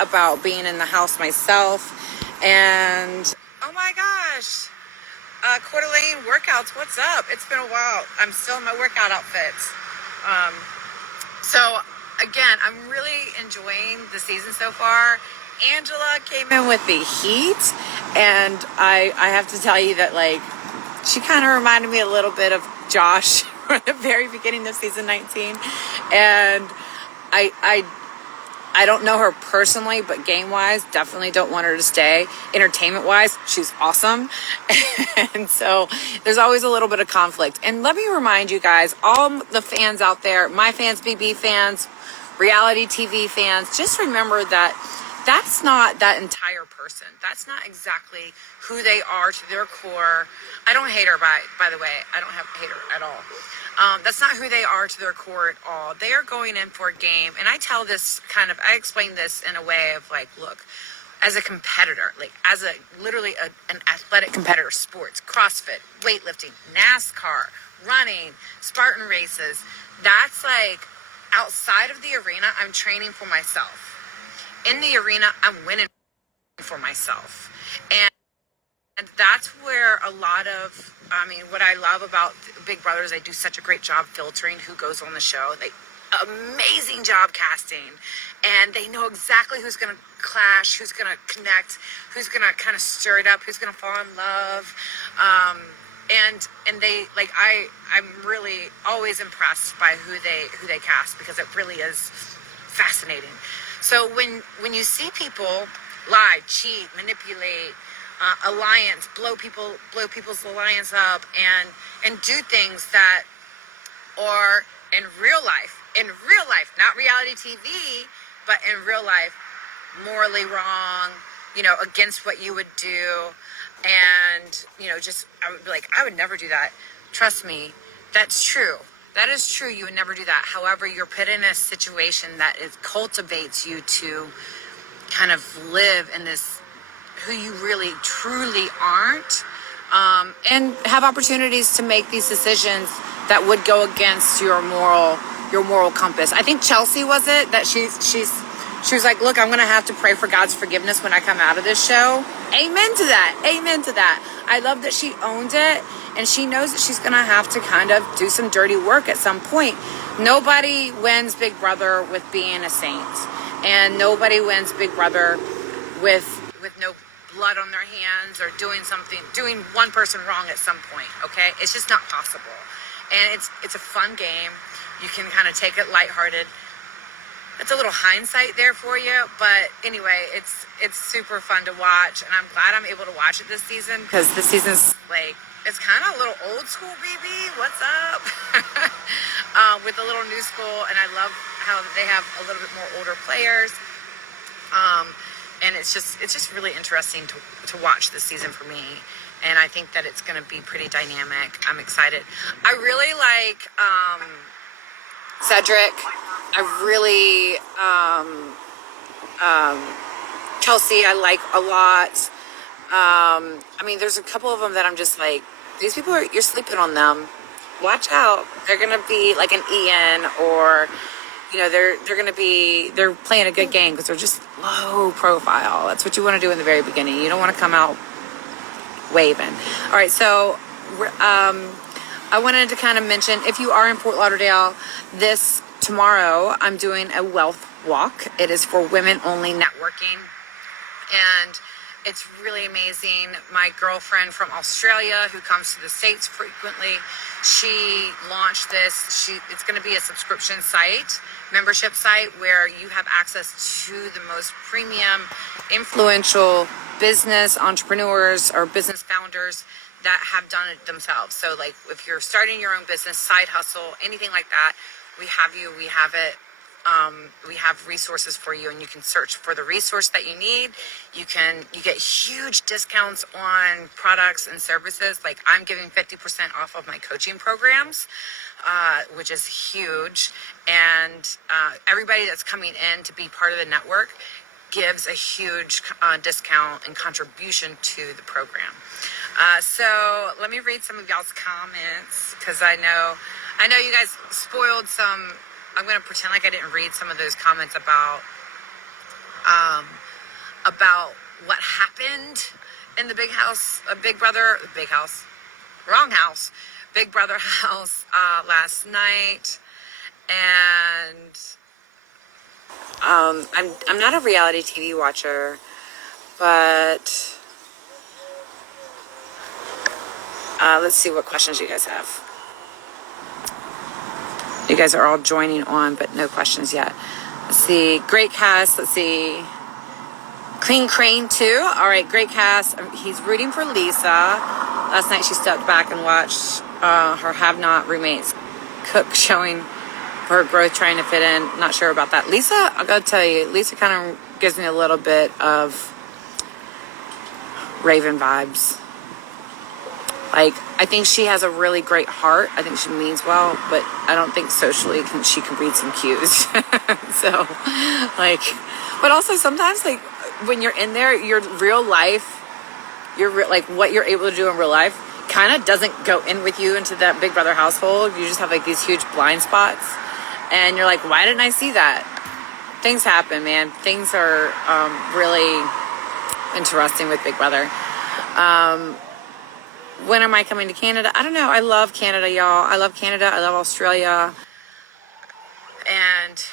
about being in the house myself. And oh my gosh, Coeur d'Alene workouts, what's up? It's been a while. I'm still in my workout outfits. So again, I'm really enjoying the season so far. Angela came in with the heat, and I have to tell you that, like, she kind of reminded me a little bit of Josh from the very beginning of season 19. And I don't know her personally, but game-wise, definitely don't want her to stay. Entertainment-wise, she's awesome. And so there's always a little bit of conflict. And let me remind you guys, all the fans out there, my fans, BB fans, reality TV fans, just remember that that's not that entire person. That's not exactly who they are to their core. I don't hate her, by the way. I don't hate her at all. That's not who they are to their core at all. They are going in for a game. And I I explain this in a way of like, look, as a competitor, like as an athletic competitor, sports, CrossFit, weightlifting, NASCAR, running, Spartan races, that's like outside of the arena, I'm training for myself. In the arena, I'm winning for myself. And that's where what I love about Big Brother is they do such a great job filtering who goes on the show. Amazing job casting. And they know exactly who's going to clash, who's going to connect, who's going to kind of stir it up, who's going to fall in love. And they, like, I'm really always impressed by who they cast, because it really is fascinating. So when you see people lie, cheat, manipulate, alliance, blow people's alliance up, and do things that are in real life, not reality TV, but in real life, morally wrong, against what you would do. And, I would be like, I would never do that. Trust me, that's true. That is true. You would never do that. However, you're put in a situation that cultivates you to kind of live in this, who you really, truly aren't, and have opportunities to make these decisions that would go against your moral compass. I think Chelsea was it that she was like, look, I'm going to have to pray for God's forgiveness when I come out of this show. Amen to that. Amen to that. I love that she owned it, and she knows that she's going to have to kind of do some dirty work at some point. Nobody wins Big Brother with being a saint, and nobody wins Big Brother with no blood on their hands or doing one person wrong at some point. Okay, it's just not possible. And it's a fun game. You can kind of take it lighthearted. It's a little hindsight there for you, but anyway, it's super fun to watch, and I'm glad I'm able to watch it this season, because this season's like, it's kind of a little old school, BB. What's up? With a little new school, and I love how they have a little bit more older players. And it's just really interesting to watch this season for me. And I think that it's going to be pretty dynamic. I'm excited. I really like Cedric. I really, Chelsea, I like a lot. There's a couple of them that I'm just like, these people you're sleeping on them. Watch out. They're going to be like an Ian, or, they're playing a good game because they're just low profile. That's what you want to do in the very beginning. You don't want to come out waving. All right. So, I wanted to kind of mention, if you are in Fort Lauderdale, tomorrow I'm doing a wealth walk. It is for women only networking, and it's really amazing. My girlfriend from Australia, who comes to the States frequently, she launched this. It's going to be a subscription site, membership site, where you have access to the most premium, influential business entrepreneurs or business founders that have done it themselves. So like, if you're starting your own business, side hustle, anything like that, we have it. We have resources for you, and you can search for the resource that you need. You get huge discounts on products and services. Like, I'm giving 50% off of my coaching programs, which is huge. And everybody that's coming in to be part of the network gives a huge discount and contribution to the program. So let me read some of y'all's comments, because I know you guys spoiled some. I'm going to pretend like I didn't read some of those comments about about what happened in the Big Brother, wrong house, Big Brother house last night. And I'm not a reality TV watcher, but let's see what questions you guys have. You guys are all joining on, but no questions yet. Let's see. Great cast. Let's see. Clean Crane too. All right, great cast. He's rooting for Lisa. Last night she stepped back and watched her have-not roommates cook, showing her growth, trying to fit in. Not sure about that. Lisa, I gotta tell you, Lisa kind of gives me a little bit of Raven vibes. Like, I think she has a really great heart. I think she means well, but I don't think socially she can read some cues. So, like, but also sometimes, like, when you're in there, your real life, like what you're able to do in real life kind of doesn't go in with you into that Big Brother household. You just have like these huge blind spots. And you're like, why didn't I see that? Things happen, man. Things are really interesting with Big Brother. When am I coming to Canada? I don't know. I love Canada, y'all. I love Canada. I love Australia. And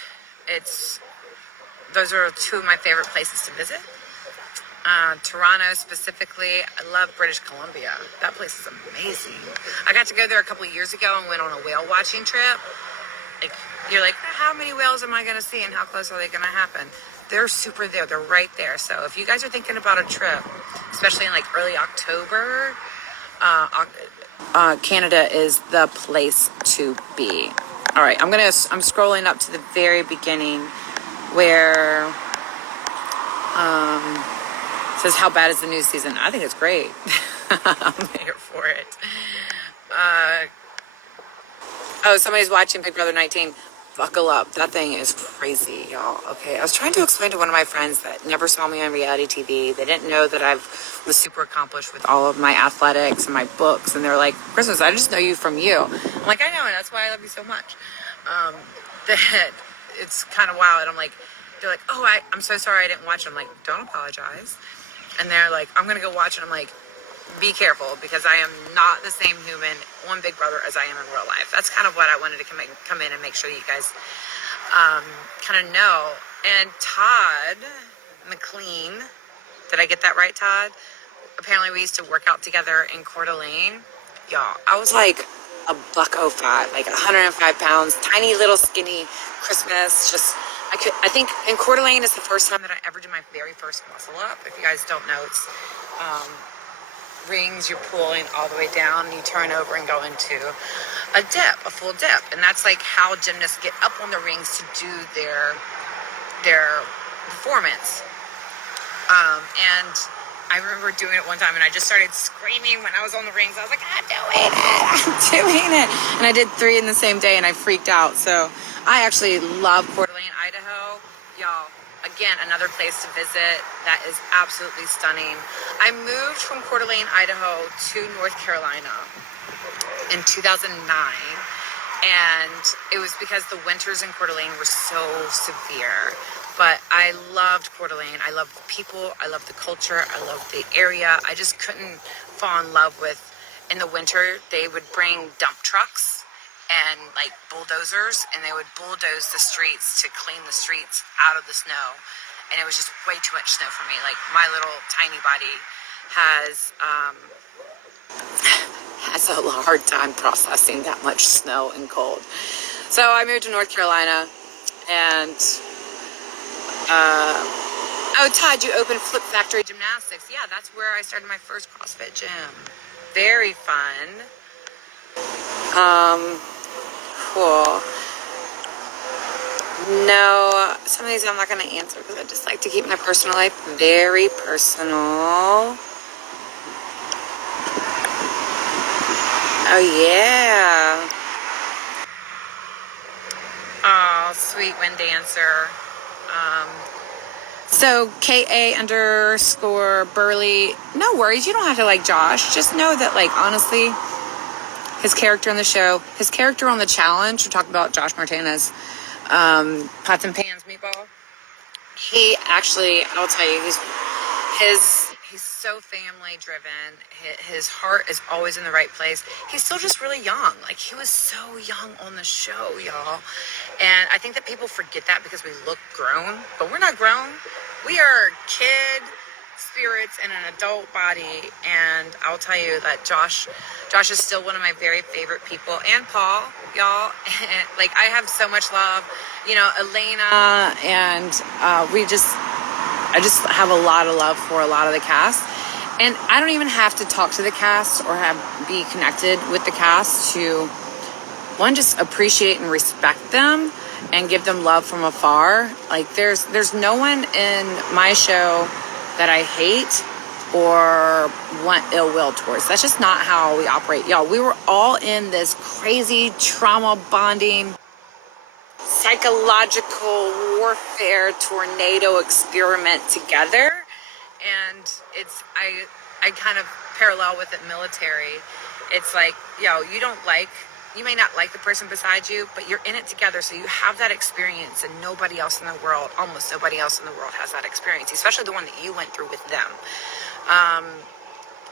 those are two of my favorite places to visit. Toronto specifically. I love British Columbia. That place is amazing. I got to go there a couple of years ago and went on a whale watching trip. Like, you're like, how many whales am I going to see and how close are they going to happen? They're super there. They're right there. So if you guys are thinking about a trip, especially in like early October, Canada is the place to be. All right, I'm scrolling up to the very beginning where it says, how bad is the new season? I think it's great. I'm here for it. Oh, somebody's watching Big Brother 19. Buckle up. That thing is crazy, y'all. Okay, I was trying to explain to one of my friends that never saw me on reality TV. They didn't know that I was super accomplished with all of my athletics and my books. And they're like, Christmas, I just know you from you. I'm like, I know, and that's why I love you so much. That it's kind of wild. I'm like, they're like, oh, I'm so sorry I didn't watch it. I'm like, don't apologize. And they're like, I'm going to go watch it. I'm like, be careful, because I am not the same human on Big Brother as I am in real life. That's kind of what I wanted to come in and make sure you guys kind of know. And Todd McLean, did I get that right, Todd? Apparently we used to work out together in Coeur d'Alene. Y'all, I was like a $105, like 105 pounds, tiny little skinny Christmas. Just, I think in Coeur d'Alene is the first time that I ever did my very first muscle up. If you guys don't know, it's rings, you're pulling all the way down, and you turn over and go into a full dip. And that's like how gymnasts get up on the rings to do their performance. And I remember doing it one time, and I just started screaming when I was on the rings. I was like, I'm doing it. And I did 3 in the same day, and I freaked out. So I actually love Coeur d'Alene, Idaho. Y'all, again, another place to visit that is absolutely stunning. I moved from Coeur d'Alene, Idaho to North Carolina in 2009. And it was because the winters in Coeur d'Alene were so severe. But I loved Coeur d'Alene. I loved the people. I loved the culture. I loved the area. I just couldn't fall in love with, in the winter, they would bring dump trucks and like bulldozers, and they would bulldoze the streets to clean the streets out of the snow. And it was just way too much snow for me. Like, my little tiny body has a hard time processing that much snow and cold. So I moved to North Carolina, and oh, Todd, you opened Flip Factory Gymnastics. Yeah, that's where I started my first CrossFit gym. Very fun. Cool. No, some of these I'm not going to answer because I just like to keep my personal life very personal. Oh, yeah. Oh, sweet wind dancer. So KA_Burley, no worries. You don't have to like Josh. Just know that, like, honestly, his character in the show, his character on the challenge, we're talking about Josh Martinez, Pots and Pans Meatball. He actually, I'll tell you, He's so family driven. His heart is always in the right place. He's still just really young. Like, he was so young on the show, y'all. And I think that people forget that because we look grown, but we're not grown. We are kid spirits in an adult body. And I'll tell you that Josh is still one of my very favorite people, and Paul, y'all. And, like, I have so much love, you know, Elena, and I just have a lot of love for a lot of the cast. And I don't even have to talk to the cast or be connected with the cast to, one, just appreciate and respect them and give them love from afar. Like, there's no one in my show that I hate or want ill will towards. That's just not how we operate. Y'all, we were all in this crazy trauma bonding, psychological warfare tornado experiment together. And I kind of parallel with it military. It's like, you may not like the person beside you, but you're in it together, so you have that experience, and nobody else in the world, almost nobody else in the world has that experience, especially the one that you went through with them.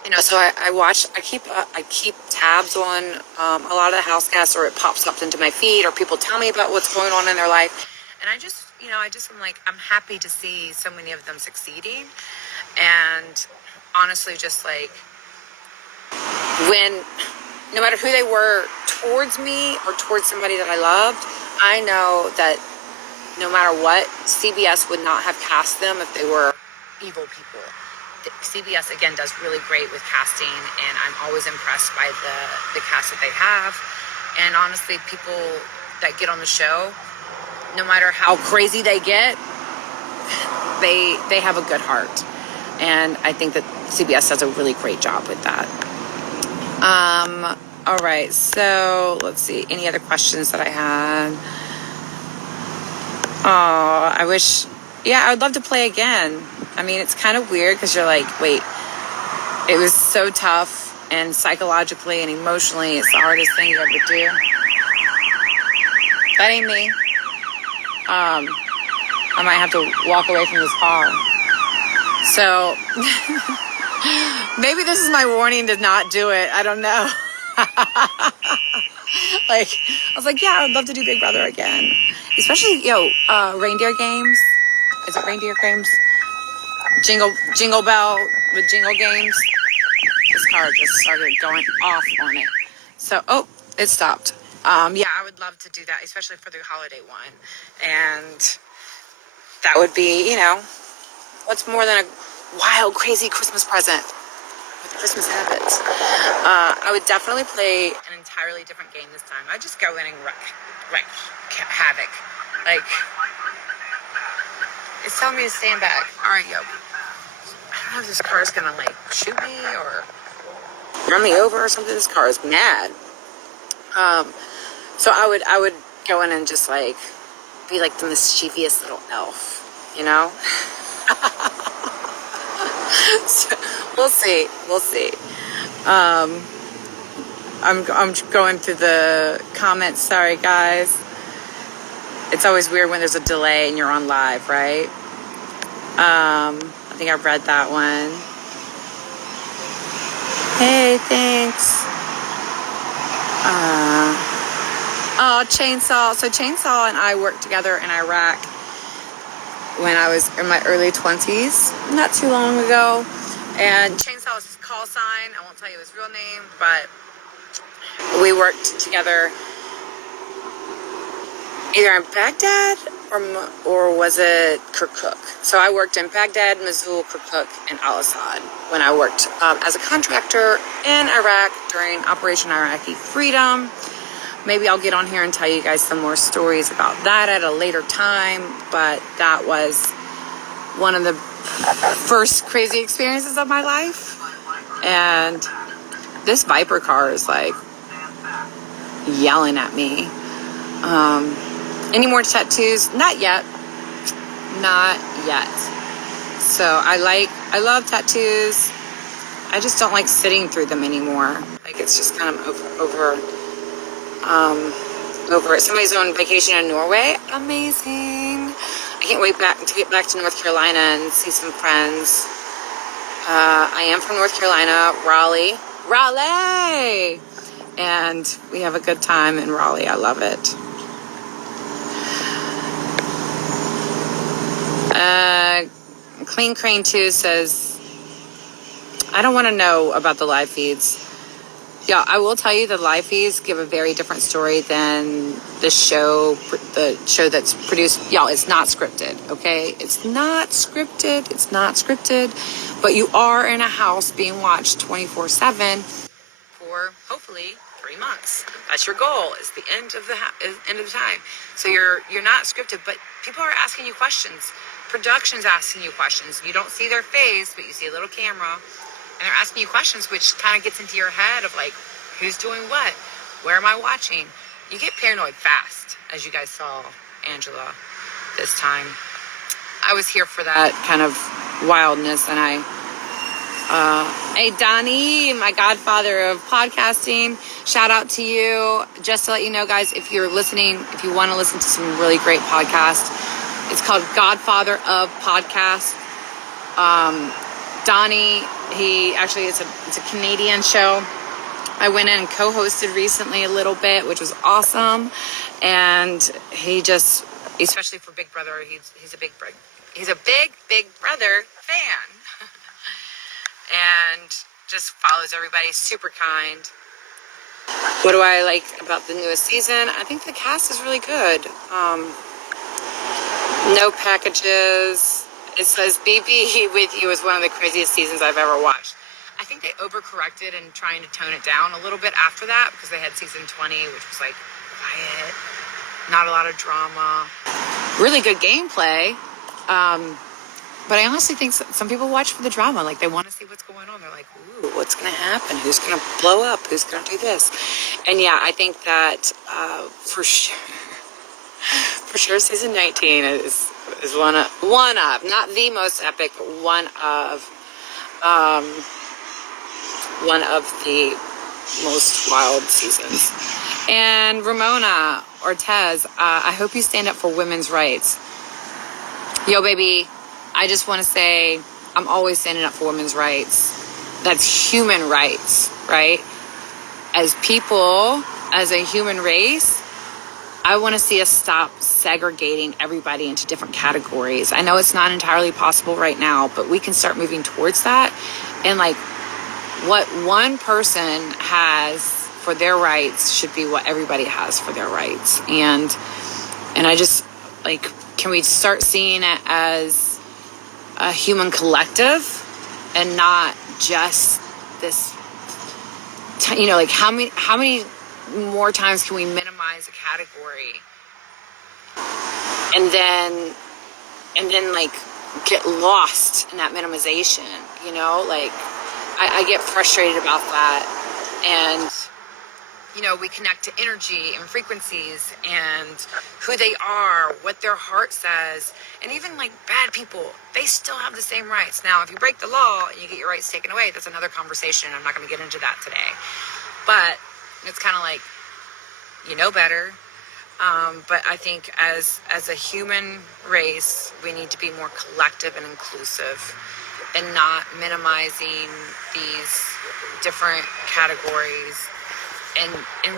You know, so I keep tabs on a lot of the house casts, or it pops up into my feed, or people tell me about what's going on in their life, and I'm like, I'm happy to see so many of them succeeding. And honestly, just like, when, no matter who they were towards me or towards somebody that I loved, I know that no matter what, CBS would not have cast them if they were evil people. CBS, again, does really great with casting, and I'm always impressed by the cast that they have. And honestly, people that get on the show, no matter how crazy they get, they have a good heart. And I think that CBS does a really great job with that. All right, so let's see. Any other questions that I had? Oh, I would love to play again. I mean, it's kind of weird because you're like, wait, it was so tough, and psychologically and emotionally, it's the hardest thing you ever do. That ain't me. I might have to walk away from this car. So maybe this is my warning to not do it. I don't know. Like, I was like, yeah, I would love to do Big Brother again. Especially, reindeer games. Is it reindeer games? Jingle bell with jingle games. This car just started going off on it. So, it stopped. Yeah, I would love to do that, especially for the holiday one. And that would be, what's more than a wild, crazy Christmas present with Christmas habits. I would definitely play an entirely different game this time. I'd just go in and wreak havoc. Like, it's telling me to stand back. All right, yo. I don't know if this car is gonna like shoot me or run me over or something. This car is mad. So I would go in and just like be like the mischievous little elf, So, we'll see. I'm going through the comments. Sorry, guys. It's always weird when there's a delay and you're on live, right? I think I read that one. Hey, thanks. Chainsaw. So Chainsaw and I worked together in Iraq when I was in my early 20s, not too long ago. And Chainsaw is his call sign. I won't tell you his real name, but we worked together either in Baghdad or was it Kirkuk? So I worked in Baghdad, Mosul, Kirkuk, and Al-Assad when I worked as a contractor in Iraq during Operation Iraqi Freedom. Maybe I'll get on here and tell you guys some more stories about that at a later time, but that was one of the first crazy experiences of my life. And this Viper car is like yelling at me. Any more tattoos? Not yet. So I love tattoos. I just don't like sitting through them anymore. Like, it's just kind of over it. Somebody's on vacation in Norway. Amazing. I can't wait to get back to North Carolina and see some friends. I am from North Carolina, Raleigh, and we have a good time in Raleigh. I love it. Clean Crane 2 says, I don't want to know about the live feeds. Yeah, I will tell you the live feeds give a very different story than the show that's produced. Y'all, it's not scripted, okay? It's not scripted. But you are in a house being watched 24/7 for hopefully 3 months. That's your goal. Is the end of the time. So you're not scripted, but people are asking you questions. Production's asking you questions. You don't see their face, but you see a little camera. And they're asking you questions, which kind of gets into your head of like, who's doing what? Where am I watching? You get paranoid fast, as you guys saw Angela this time. I was here for that kind of wildness, and hey, Donnie, my godfather of podcasting, shout out to you. Just to let you know, guys, if you're listening, if you want to listen to some really great podcasts, it's called Godfather of Podcast. Donnie, it's a Canadian show. I went in and co-hosted recently a little bit, which was awesome. And he just, especially for Big Brother, he's a big Brother fan. And just follows everybody, super kind. What do I like about the newest season? I think the cast is really good. No packages. It says BB with You is one of the craziest seasons I've ever watched. I think they overcorrected and trying to tone it down a little bit after that because they had season 20, which was like quiet, not a lot of drama, really good gameplay. But I honestly think some people watch for the drama. Like they want to see what's going on. They're like, ooh, what's going to happen? Who's going to blow up? Who's going to do this? And yeah, I think that for sure season 19 is one of, not the most epic, but one of the most wild seasons. And Ramona Ortez, I hope you stand up for women's rights. Yo, baby, I just want to say I'm always standing up for women's rights. That's human rights, right? As people, as a human race, I want to see us stop segregating everybody into different categories. I know it's not entirely possible right now, but we can start moving towards that. And like what one person has for their rights should be what everybody has for their rights. And I just like, can we start seeing it as a human collective and not just this, like how many more times can we minimize a category and then like get lost in that minimization, like I get frustrated about that. And we connect to energy and frequencies and who they are, what their heart says. And even like bad people, they still have the same rights. Now, if you break the law and you get your rights taken away, that's another conversation. I'm not going to get into that today. But it's kind of like, better. But I think as a human race, we need to be more collective and inclusive and not minimizing these different categories and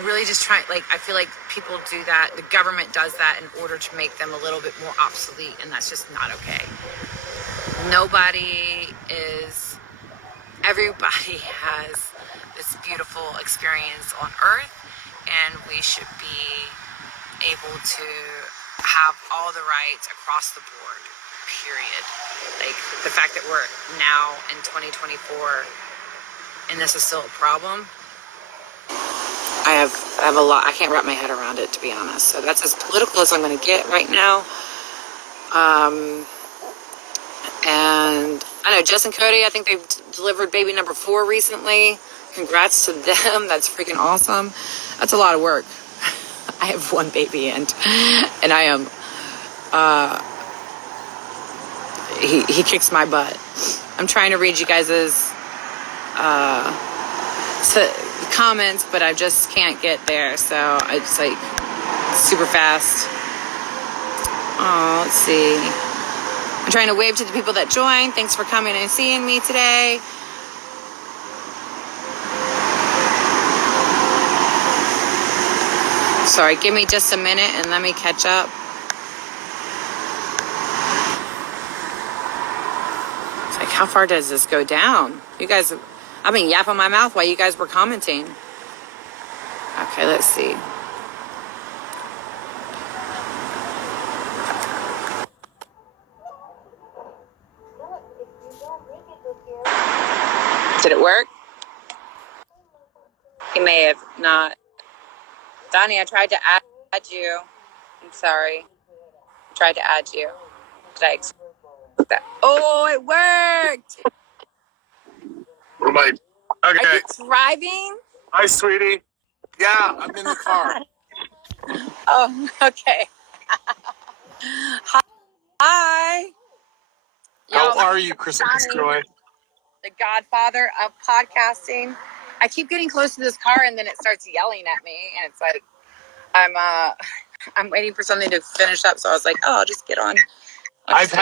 really just trying, like, I feel like people do that. The government does that in order to make them a little bit more obsolete, and that's just not okay. Everybody has this beautiful experience on Earth, and we should be able to have all the rights across the board, period. Like, the fact that we're now in 2024 and this is still a problem, I have a lot. I can't wrap my head around it, to be honest. So that's as political as I'm going to get right now. And I know Jess and Cody, I think they've delivered baby number 4 recently. Congrats to them. That's freaking awesome. That's a lot of work. I have one baby and I am, he kicks my butt. I'm trying to read you guys' comments, but I just can't get there. So it's like super fast. Oh, let's see. I'm trying to wave to the people that joined. Thanks for coming and seeing me today. Sorry, give me just a minute and let me catch up. It's like, how far does this go down? You guys, I've been yapping my mouth while you guys were commenting. Okay, let's see. Did it work? He may have not. Donnie, I tried to add you. I'm sorry. I tried to add you. Did I expect that? Oh, it worked. Okay. Are you driving? Hi, sweetie. Yeah, I'm in the car. Oh, okay. Hi. How are you, Christmas Joy? The godfather of podcasting. I keep getting close to this car and then it starts yelling at me and it's like I'm waiting for something to finish up, so I was like, oh, I'll just get on. I've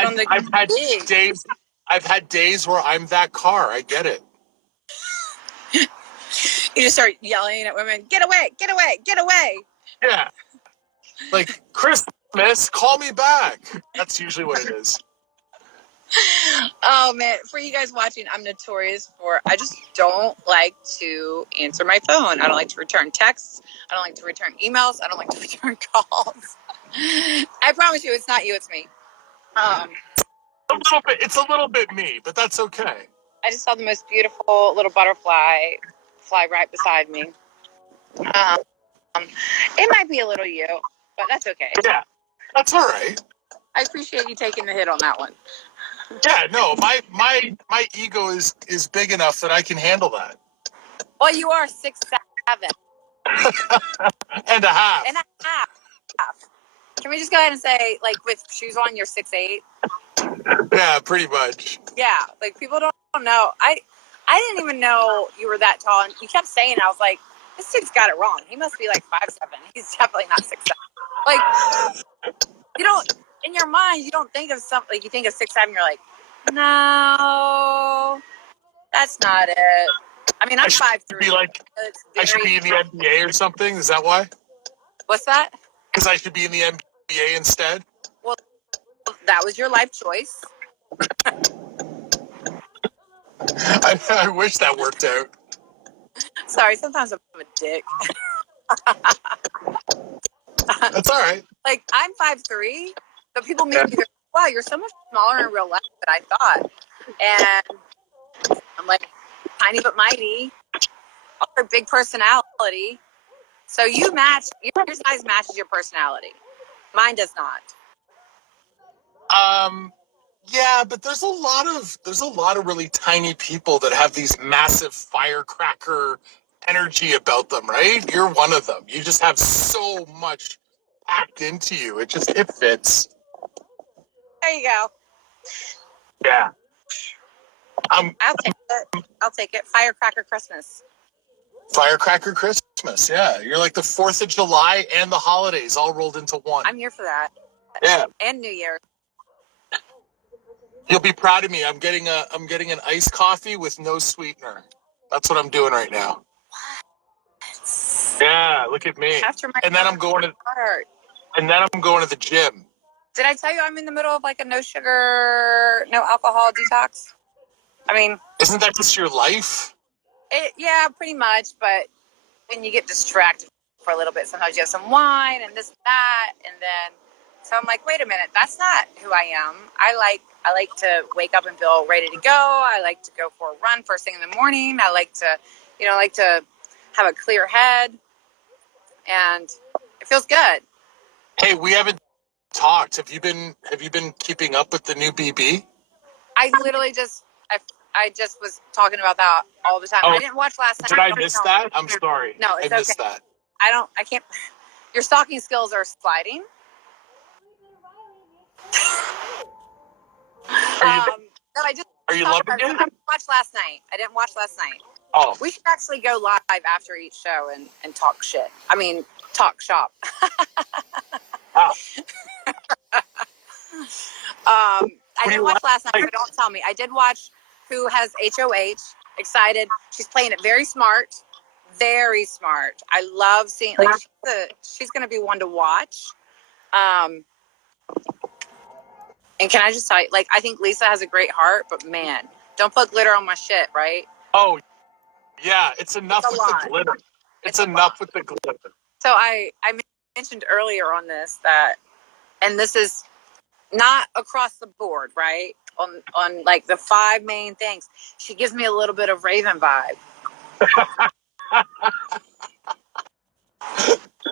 had days where I'm that car. I get it. You just start yelling at women, get away, get away, get away. Yeah. Like, Christmas, call me back. That's usually what it is. Oh man, for you guys watching, I'm notorious for I just don't like to answer my phone. I don't like to return texts. I don't like to return emails. I don't like to return calls. I promise you, it's not you, it's me. It's a little bit me, but that's okay. I just saw the most beautiful little butterfly fly right beside me. It might be a little you, but that's okay. Yeah, that's all right. I appreciate you taking the hit on that one. Yeah, no, my ego is big enough that I can handle that. Well, you are 6'7". And a half. And a half. Can we just go ahead and say, like, with shoes on, you're 6'8"? Yeah, pretty much. Yeah, like people don't know. I didn't even know you were that tall, and you kept saying it. I was like, this dude's got it wrong. He must be like 5'7". He's definitely not 6'7". Like, you don't in your mind, you don't think of something. Like, you think of 6'7", you're like, no, that's not it. I mean, I'm 5'3". I should be in the NBA or something. Is that why? What's that? Because I should be in the NBA instead. Well, that was your life choice. I wish that worked out. Sorry, sometimes I'm a dick. That's all right. Like, I'm 5'3", but people meet me, wow, you're so much smaller in real life than I thought. And I'm like, tiny but mighty. Also, big personality. So you match, your size matches your personality. Mine does not. Yeah, but there's a lot of really tiny people that have these massive firecracker energy about them, right? You're one of them. You just have so much packed into you. It fits. There you go. Yeah. I'll take it. Firecracker Christmas. Firecracker Christmas. Yeah, you're like the 4th of July and the holidays all rolled into one. I'm here for that. Yeah. And New Year. You'll be proud of me. I'm getting an iced coffee with no sweetener. That's what I'm doing right now. Yeah, look at me. And then I'm going to the gym. Did I tell you I'm in the middle of like a no sugar, no alcohol detox? I mean, isn't that just your life? Yeah, pretty much. But when you get distracted for a little bit, sometimes you have some wine and this and that, and then so I'm like, wait a minute, that's not who I am. I like to wake up and feel ready to go. I like to go for a run first thing in the morning. I like to have a clear head, and it feels good. Hey, we haven't talked. Have you been keeping up with the new BB? I literally just was talking about that all the time. I didn't watch last night. Did I miss that? I'm sorry. No, it's I missed that. I can't. Your stalking skills are sliding. Are you loving it? I didn't watch last night. Oh. We should actually go live after each show and talk shit. I mean, talk shop. Wow. I What do didn't you watch last night, like? so don't tell me. I did watch Who Has HOH. Excited. She's playing it very smart. Very smart. I love seeing like she's gonna be one to watch. And can I just tell you, like, I think Lisa has a great heart, but man, don't put glitter on my shit, right? Oh yeah, it's It's enough a with the lot. glitter. It's It's a lot. enough with the glitter. So I mentioned earlier on this that, and this is not across the board, right? On like the 5 main things, she gives me a little bit of Raven vibe.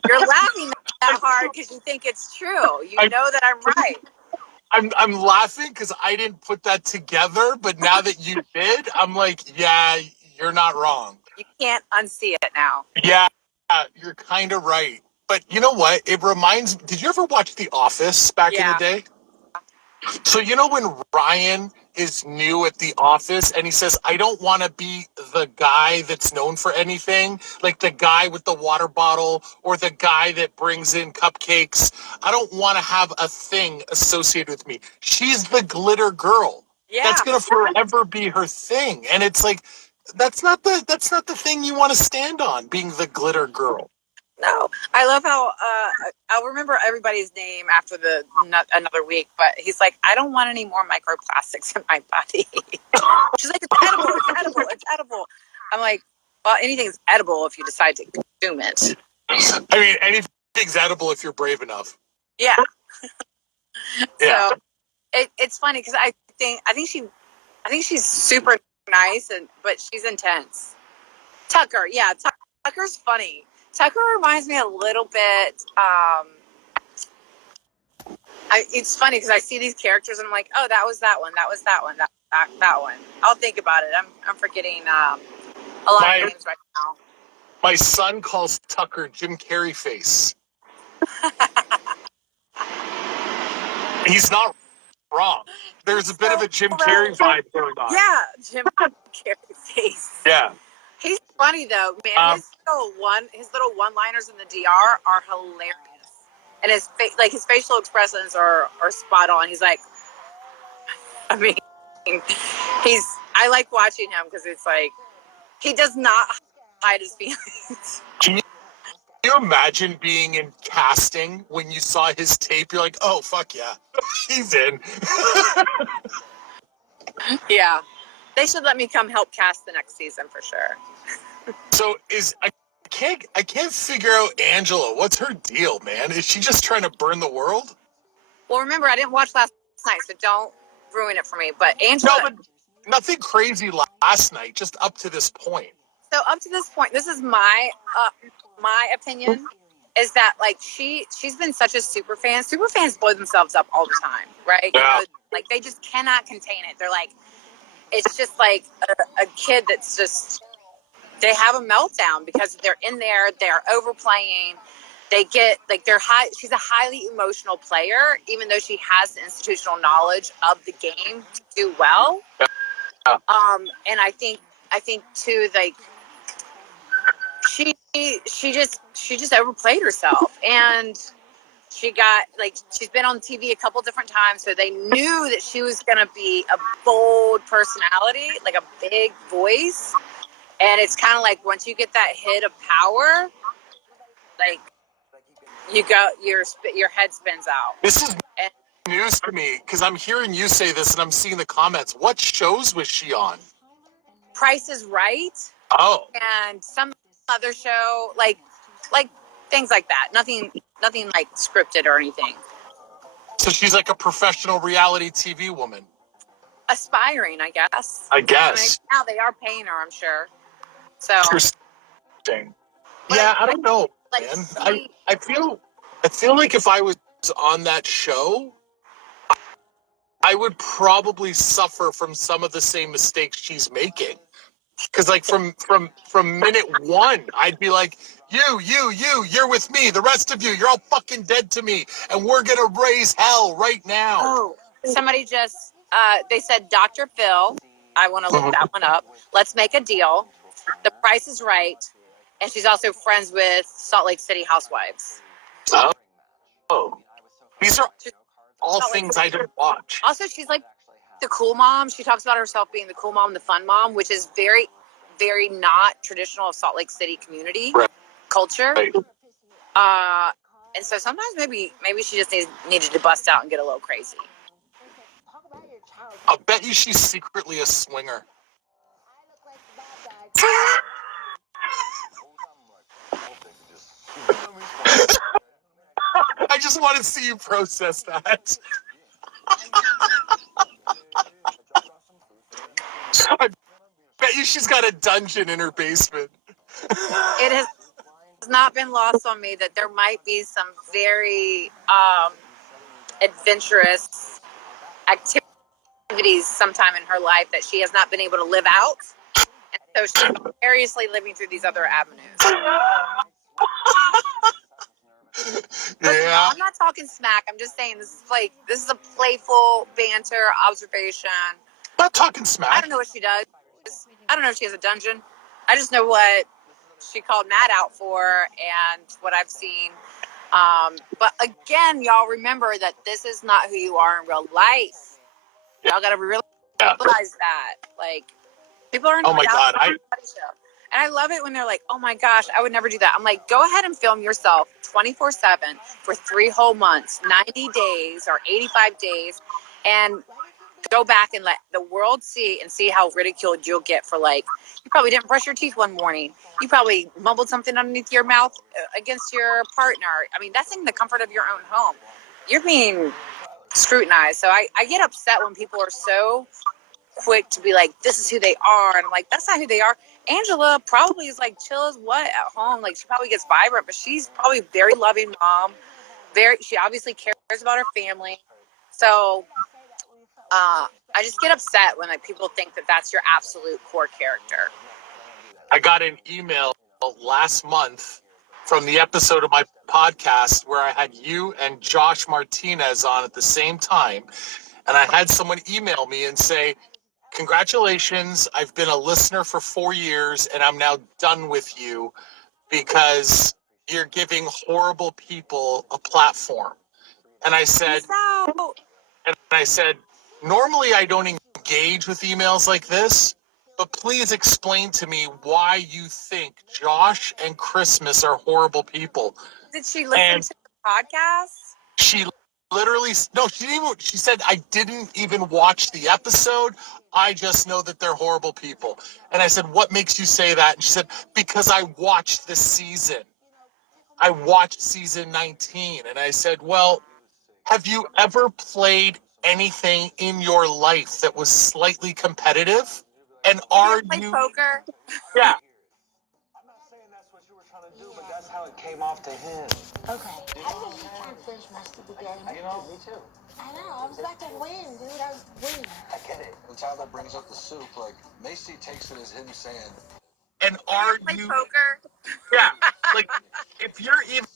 You're laughing that hard because you think it's true. You know that I'm right. I'm laughing because I didn't put that together, but now that you did, I'm like, yeah, you're not wrong. You can't unsee it now. Yeah, you're kind of right. But you know what? It reminds. Did you ever watch The Office back in the Yeah. day? So you know when Ryan is new at the office and he says, I don't want to be the guy that's known for anything, like the guy with the water bottle or the guy that brings in cupcakes. I don't want to have a thing associated with me. She's the glitter girl. Yeah. That's gonna forever be her thing. And it's like that's not the thing you want to stand on, being the glitter girl. No, I love how I'll remember everybody's name after another week. But he's like, I don't want any more microplastics in my body. She's like, it's edible, it's edible, it's edible. I'm like, well, anything's edible if you decide to consume it. I mean, anything's edible if you're brave enough. Yeah. Yeah. So it's funny because I think she's super nice but she's intense. Tucker, yeah, Tucker's funny. Tucker reminds me a little bit. It's funny because I see these characters and I'm like, oh, that was that one, that was that one, that one. I'll think about it. I'm forgetting a lot of names right now. My son calls Tucker Jim Carrey face. He's not wrong. There's a bit of a Jim Carrey vibe going on. Yeah, Jim Carrey face. Yeah. He's funny though, man. His little one-liners in the DR are hilarious, and his facial expressions are spot on. He's like, I mean, I like watching him because it's like he does not hide his feelings. Can you imagine being in casting when you saw his tape? You're like, oh fuck yeah, he's in. Yeah, they should let me come help cast the next season for sure. So I can't figure out Angela. What's her deal, man? Is she just trying to burn the world? Well, remember I didn't watch last night, so don't ruin it for me. But Angela, no, but nothing crazy last night. Just up to this point. So up to this point, this is my opinion, is that like she's been such a super fan. Super fans blow themselves up all the time, right? Yeah. You know, like they just cannot contain it. They're like, it's just like a kid that's just, they have a meltdown because they're in there, they're overplaying. They get like she's a highly emotional player, even though she has the institutional knowledge of the game to do well. Yeah. And I think too, like she just overplayed herself, and she got like, she's been on TV a couple different times, so they knew that she was gonna be a bold personality, like a big voice. And it's kind of like once you get that hit of power, like your head spins out. This is news to me because I'm hearing you say this and I'm seeing the comments. What shows was she on? Price is Right. Oh. And some other show, like things like that. Nothing like scripted or anything. So she's like a professional reality TV woman. Aspiring, I guess. I guess. Now they are paying her, I'm sure. So interesting. Yeah, I don't know, man. I feel like if I was on that show, I would probably suffer from some of the same mistakes she's making. Because like from minute one, I'd be like, you're with me. The rest of you, you're all fucking dead to me, and we're gonna raise hell right now. Oh, somebody just they said Dr. Phil. I want to look that one up. Let's make a deal. The Price is Right, and she's also friends with Salt Lake City Housewives. Oh, these are all things I don't watch. Also, she's like the cool mom. She talks about herself being the cool mom, the fun mom, which is very, very not traditional of Salt Lake City community culture. Right. And so sometimes maybe she just needed to bust out and get a little crazy. I'll bet you she's secretly a swinger. I just want to see you process that. I bet you she's got a dungeon in her basement. It has not been lost on me that there might be some very adventurous activities sometime in her life that she has not been able to live out. And so she's vicariously living through these other avenues. But Yeah. no, I'm not talking smack. I'm just saying this is a playful banter observation. I'm not talking smack. I don't know what she does. I don't know if she has a dungeon. I just know what she called Matt out for and what I've seen. But again, y'all remember that this is not who you are in real life. Y'all got to realize that. Like, people are in Oh my God. show. And I love it when they're like, oh my gosh, I would never do that. I'm like, go ahead and film yourself 24/7 for 3 whole months, 90 days or 85 days, and go back and let the world see how ridiculed you'll get for, like, you probably didn't brush your teeth one morning. You probably mumbled something underneath your mouth against your partner. I mean, that's in the comfort of your own home. You're being scrutinized. So I get upset when people are so quick to be like, this is who they are. And I'm like, that's not who they are. Angela probably is like chill as what at home. Like, she probably gets vibrant, but she's probably a very loving mom. She obviously cares about her family. So I just get upset when, like, people think that that's your absolute core character. I got an email last month from the episode of my podcast where I had you and Josh Martinez on at the same time. And I had someone email me and say, congratulations, I've been a listener for 4 years and I'm now done with you because you're giving horrible people a platform. And I said, normally I don't engage with emails like this, but please explain to me why you think Josh and Christmas are horrible people. Did she listen to the podcast? She literally, no, she didn't even, she said, I didn't even watch the episode. I just know that they're horrible people. And I said, what makes you say that? And she said, because I watched the season. I watched season 19. And I said, well, have you ever played anything in your life that was slightly competitive? And are you poker? Yeah. I'm not saying that's what you were trying to do, but that's how it came off to him. Okay. I think you can't finish most of the game. You know, me too. I know. I was about to win, dude. I was winning. I get it. And Tyler brings up the soup. Like, Macy takes it as him saying, and are you poker? Yeah. Like, if you're even